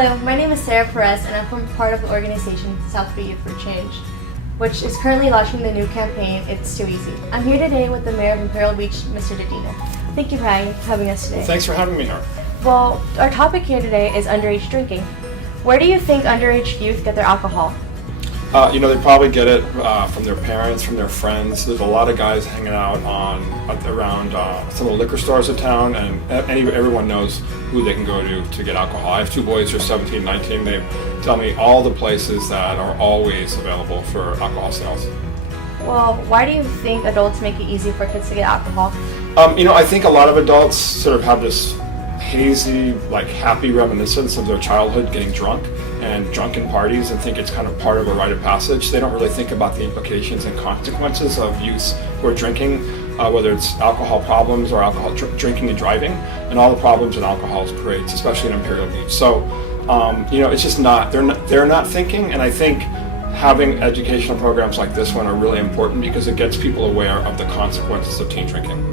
Hello, my name is Sarah Perez and I'm part of the organization Southfield Youth for Change, which is currently launching the new campaign, It's Too Easy. I'm here today with the Mayor of Imperial Beach, Mr. Dedina. Thank you for having us today. Well, thanks for having me here. Well, our topic here today is underage drinking. Where do you think underage youth get their alcohol? They probably get it from their parents, from their friends. There's a lot of guys hanging out around some of the liquor stores of town, and everyone knows who they can go to get alcohol. I have two boys who are 17, 19. They tell me all the places that are always available for alcohol sales. Well, why do you think adults make it easy for kids to get alcohol? I think a lot of adults sort of have this hazy, happy reminiscence of their childhood getting drunk and drunken parties and think it's kind of part of a rite of passage. They don't really think about the implications and consequences of youths who are drinking, whether it's alcohol problems or alcohol drinking and driving, and all the problems that alcohol creates, especially in Imperial Beach. So, it's just they're not thinking, and I think having educational programs like this one are really important because it gets people aware of the consequences of teen drinking.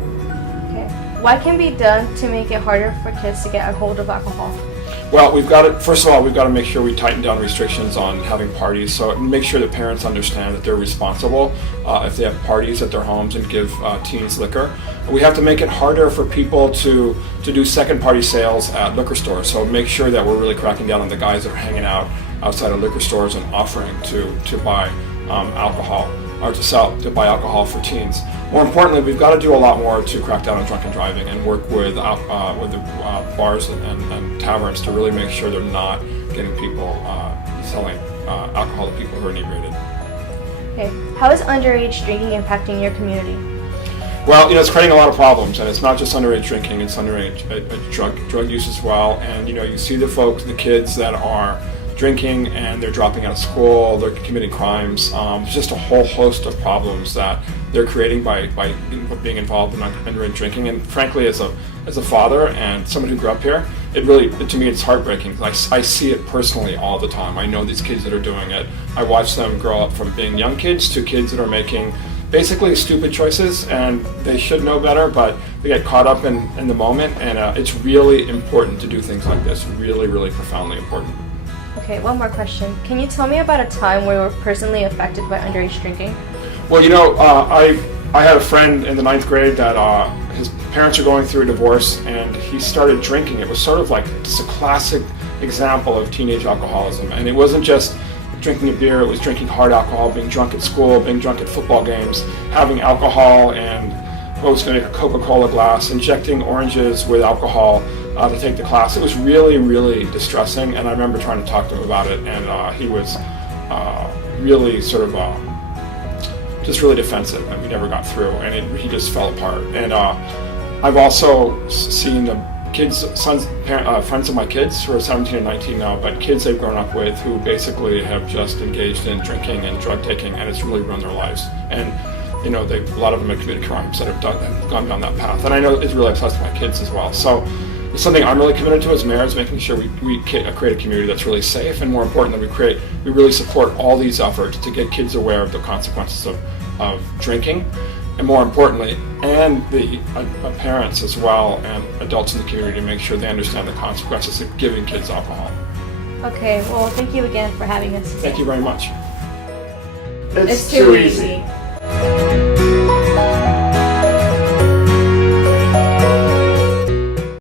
What can be done to make it harder for kids to get a hold of alcohol? Well, first of all, we've got to make sure we tighten down restrictions on having parties, so make sure that parents understand that they're responsible if they have parties at their homes and give teens liquor. We have to make it harder for people to do second party sales at liquor stores, so make sure that we're really cracking down on the guys that are hanging out outside of liquor stores and offering to buy alcohol or to buy alcohol for teens. More importantly, we've got to do a lot more to crack down on drunken driving and work with the bars and taverns to really make sure they're not getting people selling alcohol to people who are inebriated. Okay, how is underage drinking impacting your community? Well, it's creating a lot of problems, and it's not just underage drinking; it's underage drug use as well. And you see the kids that are drinking and they're dropping out of school, they're committing crimes. There's just a whole host of problems that they're creating by being involved in underage drinking. And frankly, as a father and someone who grew up here, to me it's heartbreaking. I see it personally all the time. I know these kids that are doing it. I watch them grow up from being young kids to kids that are making basically stupid choices, and they should know better, but they get caught up in the moment, and it's really important to do things like this. Really, really profoundly important. Okay, one more question. Can you tell me about a time where you were personally affected by underage drinking? Well, I had a friend in the 9th grade that his parents are going through a divorce, and he started drinking. It was sort of like just a classic example of teenage alcoholism, and it wasn't just drinking a beer, it was drinking hard alcohol, being drunk at school, being drunk at football games, having alcohol and what was going to be a Coca-Cola glass, injecting oranges with alcohol to take the class. It was really, really distressing, and I remember trying to talk to him about it, and he was really sort of just really defensive, and we never got through, and he just fell apart. And I've also seen the friends of my kids who are 17 and 19 now, but kids they've grown up with who basically have just engaged in drinking and drug taking, and it's really ruined their lives. And a lot of them have committed crimes that have gone down that path. And I know it really upsets my kids as well. So it's something I'm really committed to as mayor, is making sure we create a community that's really safe, and more importantly, we really support all these efforts to get kids aware of the consequences of drinking, and more importantly, and the parents as well and adults in the community to make sure they understand the consequences of giving kids alcohol. Okay, well, thank you again for having us today. Thank you very much. It's too easy.